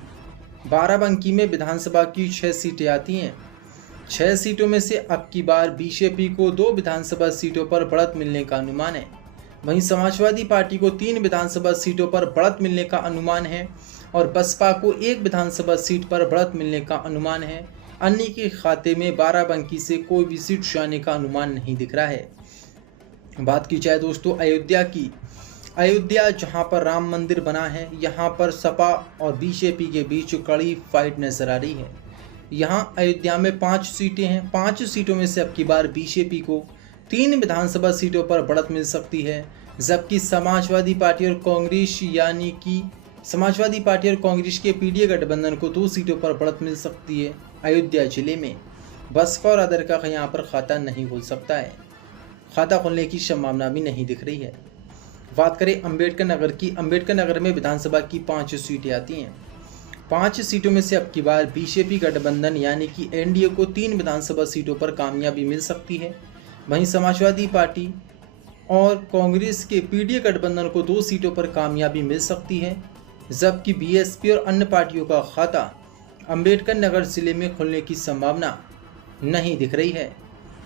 बाराबंकी में विधानसभा की 6 सीटें आती हैं। 6 सीटों में से अब की बार बीजेपी को 2 विधानसभा सीटों पर बढ़त मिलने का अनुमान है। वहीं समाजवादी पार्टी को 3 विधानसभा सीटों पर बढ़त मिलने का अनुमान है और बसपा को 1 विधानसभा सीट पर बढ़त मिलने का अनुमान है। अन्य के खाते में बाराबंकी से कोई भी सीट जाने का अनुमान नहीं दिख रहा है। बात की जाए दोस्तों अयोध्या की, अयोध्या जहां पर राम मंदिर बना है, यहां पर सपा और बीजेपी के बीच कड़ी फाइट नजर आ रही है। यहां अयोध्या में 5 सीटें हैं। 5 सीटों में से अब की बार बीजेपी को 3 विधानसभा सीटों पर बढ़त मिल सकती है, जबकि समाजवादी पार्टी और कांग्रेस यानी कि समाजवादी पार्टी और कांग्रेस के पीडीए गठबंधन को 2 सीटों पर बढ़त मिल सकती है। अयोध्या जिले में बसपा और अदर का यहाँ पर खाता नहीं खुल सकता है, खाता खुलने की संभावना भी नहीं दिख रही है। बात करें अंबेडकर नगर की, अंबेडकर नगर में विधानसभा की 5 सीटें आती हैं। 5 सीटों में से अब की बार बीजेपी गठबंधन यानी कि एनडीए को 3 विधानसभा सीटों पर कामयाबी मिल सकती है। वहीं समाजवादी पार्टी और कांग्रेस के पीडीए गठबंधन को 2 सीटों पर कामयाबी मिल सकती है, जबकि बीएसपी और अन्य पार्टियों का खाता अंबेडकर नगर जिले में खुलने की संभावना नहीं दिख रही है।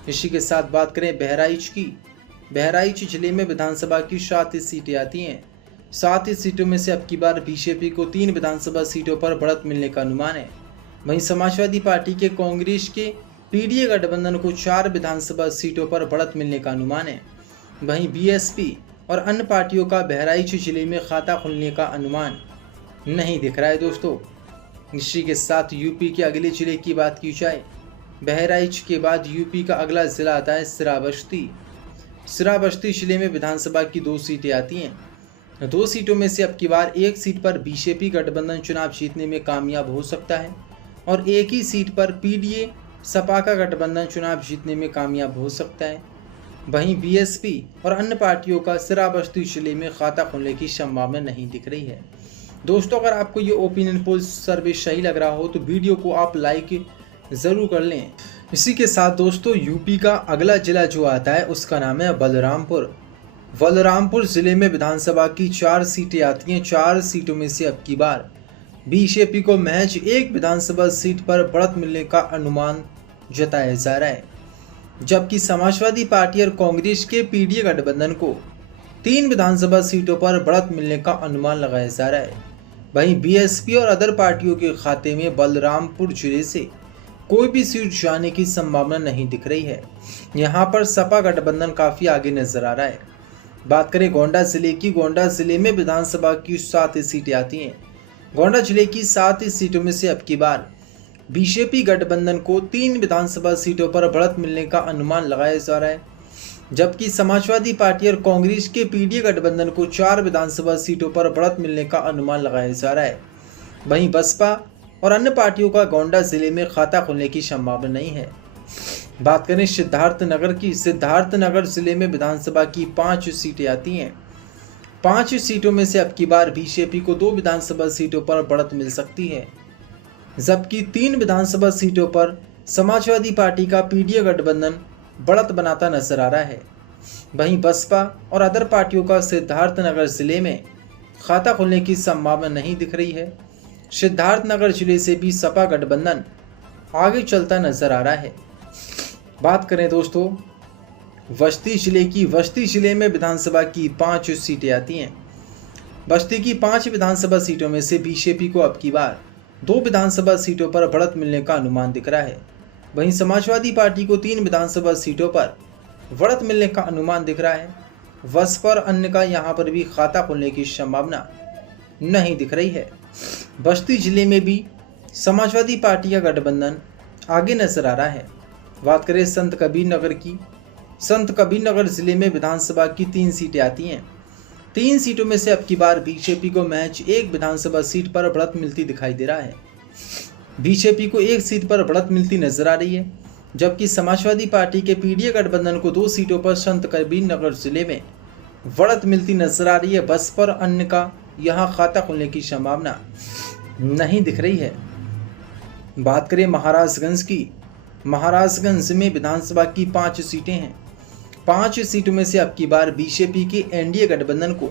इसी के साथ बात करें बहराइच की, बहराइच जिले में विधानसभा की 7 सीटें आती हैं। 7 सीटों में से अब की बार बीजेपी को 3 विधानसभा सीटों पर बढ़त मिलने का अनुमान है। वहीं समाजवादी पार्टी के कांग्रेस के पीडीए गठबंधन को 4 विधानसभा सीटों पर बढ़त मिलने का अनुमान है। वहीं बीएसपी और अन्य पार्टियों का बहराइच जिले में खाता खुलने का अनुमान नहीं दिख रहा है दोस्तों। इसी के साथ यूपी के अगले जिले की बात की जाए, बहराइच के बाद यूपी का अगला जिला आता है श्रावस्ती। श्रावस्ती जिले में विधानसभा की 2 सीटें आती हैं। 2 सीटों में से अब की बार 1 सीट पर बीजेपी गठबंधन चुनाव जीतने में कामयाब हो सकता है और एक ही सीट पर पीडीए सपा का गठबंधन चुनाव जीतने में कामयाब हो सकता है। वहीं बीएसपी और अन्य पार्टियों का श्रावस्ती जिले में खाता खुलने की संभावना नहीं दिख रही है। दोस्तों अगर आपको ये ओपिनियन पोल सर्वे सही लग रहा हो तो वीडियो को आप लाइक ज़रूर कर लें। इसी के साथ दोस्तों यूपी का अगला जिला जो आता है उसका नाम है बलरामपुर। बलरामपुर ज़िले में विधानसभा की 4 सीटें आती हैं। 4 सीटों में से अब की बार बीजेपी को महज 1 विधानसभा सीट पर बढ़त मिलने का अनुमान जताया जा रहा है, जबकि समाजवादी पार्टी और कांग्रेस के पीडीए गठबंधन को 3 विधानसभा सीटों पर बढ़त मिलने का अनुमान लगाया जा रहा है। वहीं बीएसपी और अदर पार्टियों के खाते में बलरामपुर जिले से कोई भी सीट जाने की संभावना नहीं दिख रही है। यहाँ पर सपा गठबंधन काफ़ी आगे नजर आ रहा है। बात करें गोंडा जिले की, गोंडा जिले में विधानसभा की 7 सीटें आती हैं। गोंडा जिले की 7 सीटों में से अब की बार बीजेपी गठबंधन को 3 विधानसभा सीटों पर बढ़त मिलने का अनुमान लगाया जा रहा है, जबकि समाजवादी पार्टी और कांग्रेस के पीडीए गठबंधन को 4 विधानसभा सीटों पर बढ़त मिलने का अनुमान लगाया जा रहा है। वहीं बसपा और अन्य पार्टियों का गोंडा जिले में खाता खुलने की संभावना नहीं है। बात करें सिद्धार्थनगर की, सिद्धार्थनगर जिले में विधानसभा की 5 सीटें आती हैं। 5 सीटों में से अब की बार बीजेपी को 2 विधानसभा सीटों पर बढ़त मिल सकती है, जबकि 3 विधानसभा सीटों पर समाजवादी पार्टी का पीडीए गठबंधन बढ़त बनाता नजर आ रहा है। वहीं बसपा और अदर पार्टियों का सिद्धार्थनगर जिले में खाता खुलने की संभावना नहीं दिख रही है। सिद्धार्थनगर जिले से भी सपा गठबंधन आगे चलता नजर आ रहा है। बात करें दोस्तों बस्ती जिले में विधानसभा की 5 सीटें आती हैं। बस्ती की 5 विधानसभा सीटों में से बीजेपी को अब की बार 2 विधानसभा सीटों पर बढ़त मिलने का अनुमान दिख रहा है। वहीं समाजवादी पार्टी को 3 विधानसभा सीटों पर बढ़त मिलने का अनुमान दिख रहा है। बसपा और अन्य का यहां पर भी खाता खुलने की संभावना नहीं दिख रही है। बस्ती जिले में भी समाजवादी पार्टी का गठबंधन आगे नजर आ रहा है। बात करें संत कबीर नगर जिले में विधानसभा की 3 सीटें आती हैं। 3 सीटों में से अब की बार बीजेपी को महज 1 विधानसभा सीट पर बढ़त मिलती दिखाई दे रहा है। बीजेपी को 1 सीट पर बढ़त मिलती नजर आ रही है, जबकि समाजवादी पार्टी के पीडीए गठबंधन को 2 सीटों पर संत कबीर नगर जिले में बढ़त मिलती नजर आ रही है। बसपा और अन्य का यहां खाता खुलने की संभावना नहीं दिख रही है। बात करें महाराजगंज में विधानसभा की 5 सीटें हैं। 5 सीटों में से अब की बार बीजेपी के एनडीए गठबंधन को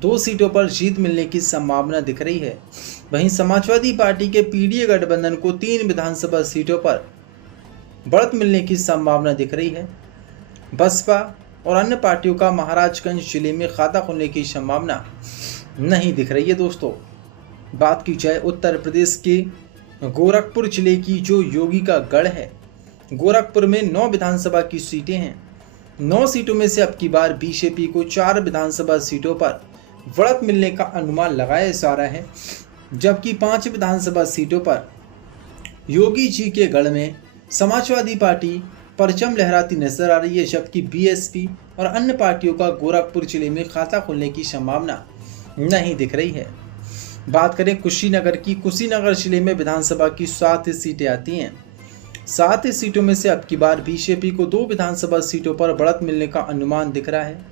2 सीटों पर जीत मिलने की संभावना दिख रही है। वहीं समाजवादी पार्टी के पीडीए गठबंधन को 3 विधानसभा सीटों पर बढ़त मिलने की संभावना दिख रही है। बसपा और अन्य पार्टियों का महाराजगंज जिले में खाता खुलने की संभावना नहीं दिख रही है। दोस्तों, बात की जाए उत्तर प्रदेश के गोरखपुर जिले की, जो योगी का गढ़ है, गोरखपुर में 9 विधानसभा की सीटें हैं। 9 सीटों में से अब की बार बीजेपी को 4 विधानसभा सीटों पर बढ़त मिलने का अनुमान लगाया जा रहा है, जबकि 5 विधानसभा सीटों पर योगी जी के गढ़ में समाजवादी पार्टी परचम लहराती नजर आ रही है, जबकि बीएसपी और अन्य पार्टियों का गोरखपुर जिले में खाता खुलने की संभावना नहीं दिख रही है। बात करें कुशीनगर जिले में विधानसभा की 7 सीटें आती हैं। 7 सीटों में से अब की बार बीजेपी को 2 विधानसभा सीटों पर बढ़त मिलने का अनुमान दिख रहा है,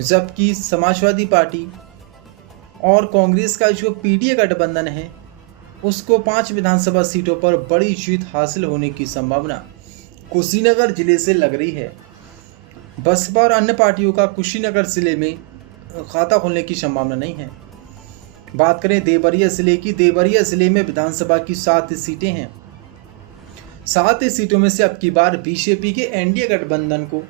जबकि समाजवादी पार्टी और कांग्रेस का जो पीडीए गठबंधन है उसको 5 विधानसभा सीटों पर बड़ी जीत हासिल होने की संभावना कुशीनगर जिले से लग रही है। बसपा और अन्य पार्टियों का कुशीनगर जिले में खाता खुलने की संभावना नहीं है। बात करें देवरिया जिले में विधानसभा की 7 सीटें हैं। 7 सीटों में से अब की बार बीजेपी के एनडीए गठबंधन को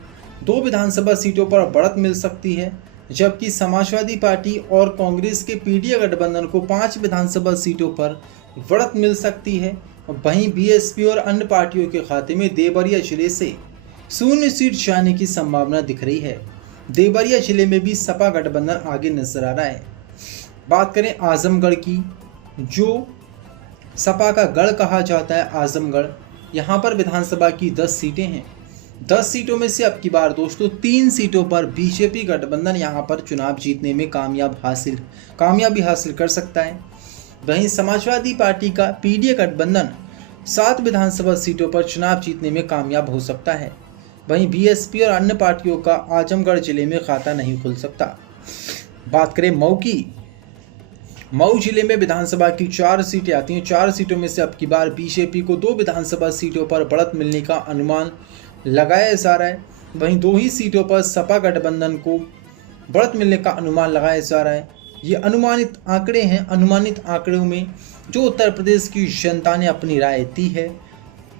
2 विधानसभा सीटों पर बढ़त मिल सकती है, जबकि समाजवादी पार्टी और कांग्रेस के पीडीए गठबंधन को 5 विधानसभा सीटों पर बढ़त मिल सकती है। वहीं बीएसपी और अन्य पार्टियों के खाते में देवरिया जिले से 0 सीट जाने की संभावना दिख रही है। देवरिया जिले में भी सपा गठबंधन आगे नजर आ रहा है। बात करें आजमगढ़ की, जो सपा का गढ़ कहा जाता है आजमगढ़, यहाँ पर विधानसभा की 10 सीटें हैं। 10 सीटों में से अब की बार दोस्तों 3 सीटों पर बीजेपी गठबंधन यहाँ पर चुनाव जीतने में कामयाबी हासिल कर सकता है। वहीं समाजवादी पार्टी का पीडीए गठबंधन 7 विधानसभा सीटों पर चुनाव जीतने में कामयाब हो सकता है। वहीं बीएसपी और अन्य पार्टियों का आजमगढ़ जिले में खाता नहीं खुल सकता। बात करें मऊ जिले में विधानसभा की 4 सीटें आती हैं। 4 सीटों में से अब की बार बीजेपी को 2 विधानसभा सीटों पर बढ़त मिलने का अनुमान लगाया जा रहा है। वहीं 2 ही सीटों पर सपा गठबंधन को बढ़त मिलने का अनुमान लगाया जा रहा है। ये अनुमानित आंकड़े हैं। अनुमानित आंकड़ों में जो उत्तर प्रदेश की जनता ने अपनी राय दी है,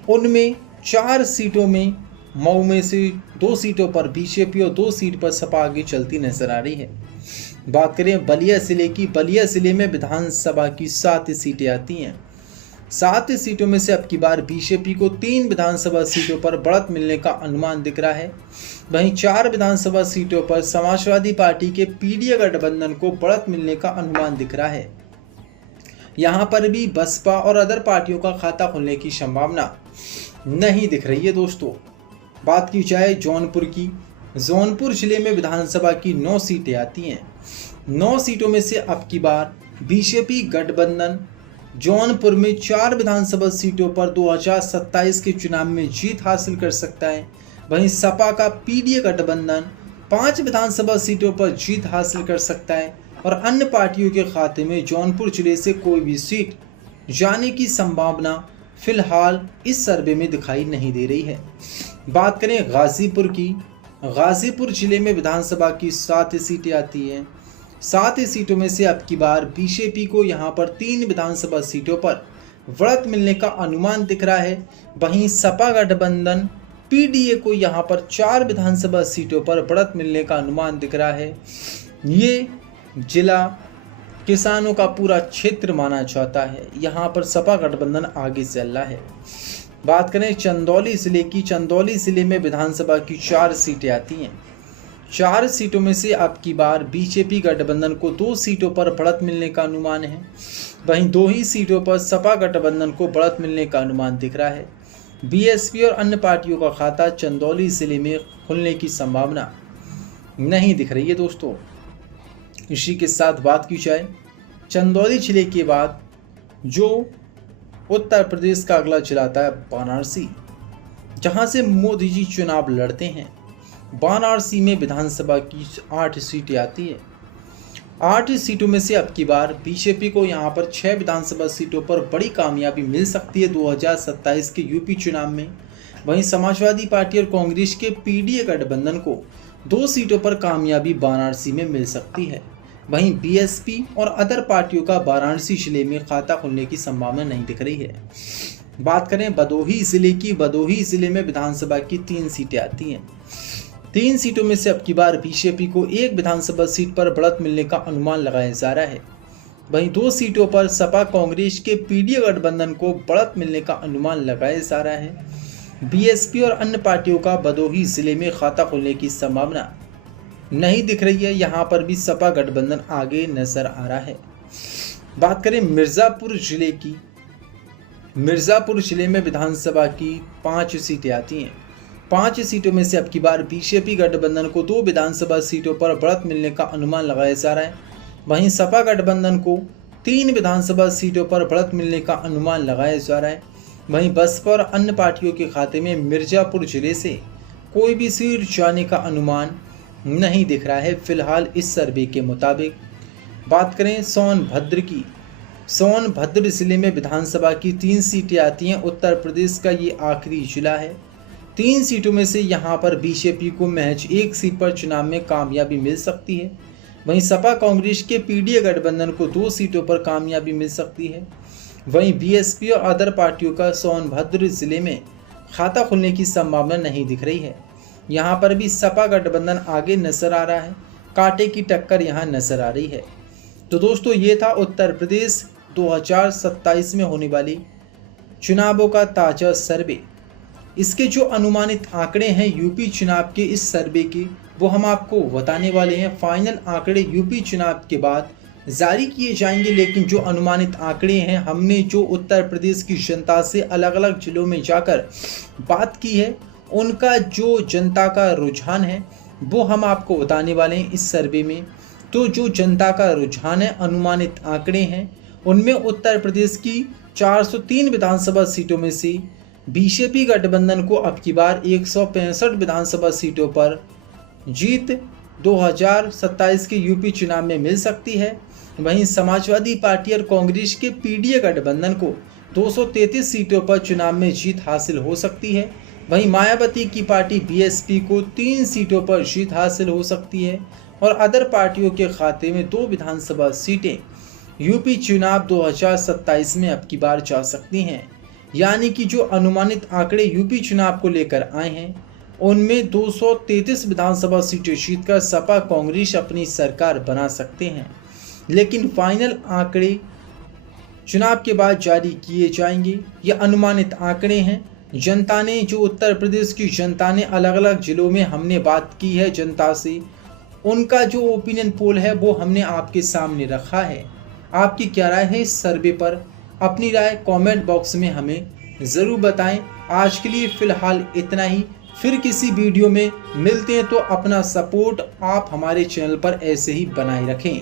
उनमें 4 सीटों में मऊ में से 2 सीटों पर बीजेपी और 2 सीट पर सपा आगे चलती नजर आ रही है। बात करें बलिया जिले में विधानसभा की 7 सीटें आती हैं। 7 सीटों में से अब की बार बीजेपी को 3 विधानसभा सीटों पर बढ़त मिलने का अनुमान दिख रहा है। वहीं 4 विधानसभा सीटों पर समाजवादी पार्टी के पीडीए गठबंधन को बढ़त मिलने का अनुमान दिख रहा है। यहाँ पर भी बसपा और अदर पार्टियों का खाता खुलने की संभावना नहीं दिख रही है। दोस्तों, बात की जाए जौनपुर जिले में विधानसभा की 9 सीटें आती हैं। 9 सीटों में से अब की बार बीजेपी गठबंधन जौनपुर में 4 विधानसभा सीटों पर 2027 के चुनाव में जीत हासिल कर सकता है। वहीं सपा का पीडीए गठबंधन 5 विधानसभा सीटों पर जीत हासिल कर सकता है और अन्य पार्टियों के खाते में जौनपुर जिले से कोई भी सीट जाने की संभावना फिलहाल इस सर्वे में दिखाई नहीं दे रही है। बात करें गाजीपुर जिले में विधानसभा की 7 सीटें आती हैं। 7 सीटों में से अब की बार बीजेपी को यहां पर 3 विधानसभा सीटों पर बढ़त मिलने का अनुमान दिख रहा है। वहीं सपा गठबंधन पीडीए को यहाँ पर 4 विधानसभा सीटों पर बढ़त मिलने का अनुमान दिख रहा है। ये जिला किसानों का पूरा क्षेत्र माना जाता है। यहाँ पर सपा गठबंधन आगे चल रहा है। बात करें चंदौली जिले की, चंदौली जिले में विधानसभा की 4 सीटें आती हैं। 4 सीटों में से अब की बार बीजेपी गठबंधन को 2 सीटों पर बढ़त मिलने का अनुमान है। वहीं 2 ही सीटों पर सपा गठबंधन को बढ़त मिलने का अनुमान दिख रहा है। बीएसपी और अन्य पार्टियों का खाता चंदौली जिले में खुलने की संभावना नहीं दिख रही है। दोस्तों, इसी के साथ बात की जाए चंदौली जिले के बाद जो उत्तर प्रदेश का अगला जिला आता है वाराणसी, जहां से मोदी जी चुनाव लड़ते हैं। वाराणसी में विधानसभा की 8 सीटें आती है। 8 सीटों में से अब की बार बीजेपी को यहां पर 6 विधानसभा सीटों पर बड़ी कामयाबी मिल सकती है 2027 के यूपी चुनाव में। वहीं समाजवादी पार्टी और कांग्रेस के पीडीए गठबंधन को 2 सीटों पर कामयाबी वाराणसी में मिल सकती है। वहीं बीएसपी और अदर पार्टियों का वाराणसी जिले में खाता खुलने की संभावना नहीं दिख रही है। बात करें भदोही जिले की, भदोही जिले में विधानसभा की 3 सीटें आती हैं। 3 सीटों में से अब की बार बीजेपी को 1 विधानसभा सीट पर बढ़त मिलने का अनुमान लगाया जा रहा है। वहीं 2 सीटों पर सपा कांग्रेस के पीडीए गठबंधन को बढ़त मिलने का अनुमान लगाया जा रहा है। बीएसपी और अन्य पार्टियों का भदोही जिले में खाता खुलने की संभावना नहीं दिख रही है। यहाँ पर भी सपा गठबंधन आगे नजर आ रहा है। बात करें मिर्जापुर जिले की, मिर्जापुर जिले में विधानसभा की 5 सीटें आती हैं। 5 सीटों में से अब की बार बीजेपी गठबंधन को 2 विधानसभा सीटों पर बढ़त मिलने का अनुमान लगाया जा रहा है। वहीं सपा गठबंधन को 3 विधानसभा सीटों पर बढ़त मिलने का अनुमान लगाया जा रहा है। वहीं बसपा और अन्य पार्टियों के खाते में मिर्जापुर जिले से कोई भी सीट जाने का अनुमान नहीं दिख रहा है फिलहाल इस सर्वे के मुताबिक। बात करें सोनभद्र की, सोनभद्र जिले में विधानसभा की 3 सीटें आती हैं। उत्तर प्रदेश का ये आखिरी जिला है। 3 सीटों में से यहाँ पर बीजेपी को महज 1 सीट पर चुनाव में कामयाबी मिल सकती है। वहीं सपा कांग्रेस के पीडीए गठबंधन को 2 सीटों पर कामयाबी मिल सकती है। वहीं बीएसपी और अदर पार्टियों का सोनभद्र जिले में खाता खुलने की संभावना नहीं दिख रही है। यहाँ पर भी सपा गठबंधन आगे नजर आ रहा है। कांटे की टक्कर यहाँ नजर आ रही है। तो दोस्तों, ये था उत्तर प्रदेश 2027 में होने वाली चुनावों का ताज़ा सर्वे। इसके जो अनुमानित आंकड़े हैं यूपी चुनाव के इस सर्वे के, वो हम आपको बताने वाले हैं। फाइनल आंकड़े यूपी चुनाव के बाद जारी किए जाएंगे, लेकिन जो अनुमानित आंकड़े हैं, हमने जो उत्तर प्रदेश की जनता से अलग अलग जिलों में जाकर बात की है, उनका जो जनता का रुझान है वो हम आपको बताने वाले हैं इस सर्वे में। तो जो जनता का रुझान है, अनुमानित आंकड़े हैं, उनमें उत्तर प्रदेश की 403 विधानसभा सीटों में से बीजेपी गठबंधन को अब की बार 165 विधानसभा सीटों पर जीत 2027 के यूपी चुनाव में मिल सकती है। वहीं समाजवादी पार्टी और कांग्रेस के पीडीए गठबंधन को 233 सीटों पर चुनाव में जीत हासिल हो सकती है। वहीं मायावती की पार्टी बीएसपी को 3 सीटों पर जीत हासिल हो सकती है और अदर पार्टियों के खाते में 2 विधानसभा सीटें यूपी चुनाव 2027 में अब की बार जा सकती हैं। यानी कि जो अनुमानित आंकड़े यूपी चुनाव को लेकर आए हैं, उनमें 233 विधानसभा सीटें जीतकर सपा कांग्रेस अपनी सरकार बना सकते हैं। लेकिन फाइनल आंकड़े चुनाव के बाद जारी किए जाएंगे। ये अनुमानित आंकड़े हैं। जनता ने, जो उत्तर प्रदेश की जनता ने अलग अलग जिलों में हमने बात की है जनता से, उनका जो ओपिनियन पोल है वो हमने आपके सामने रखा है। आपकी क्या राय है इस सर्वे पर? अपनी राय कमेंट बॉक्स में हमें ज़रूर बताएं। आज के लिए फ़िलहाल इतना ही। फिर किसी वीडियो में मिलते हैं, तो अपना सपोर्ट आप हमारे चैनल पर ऐसे ही बनाए रखें।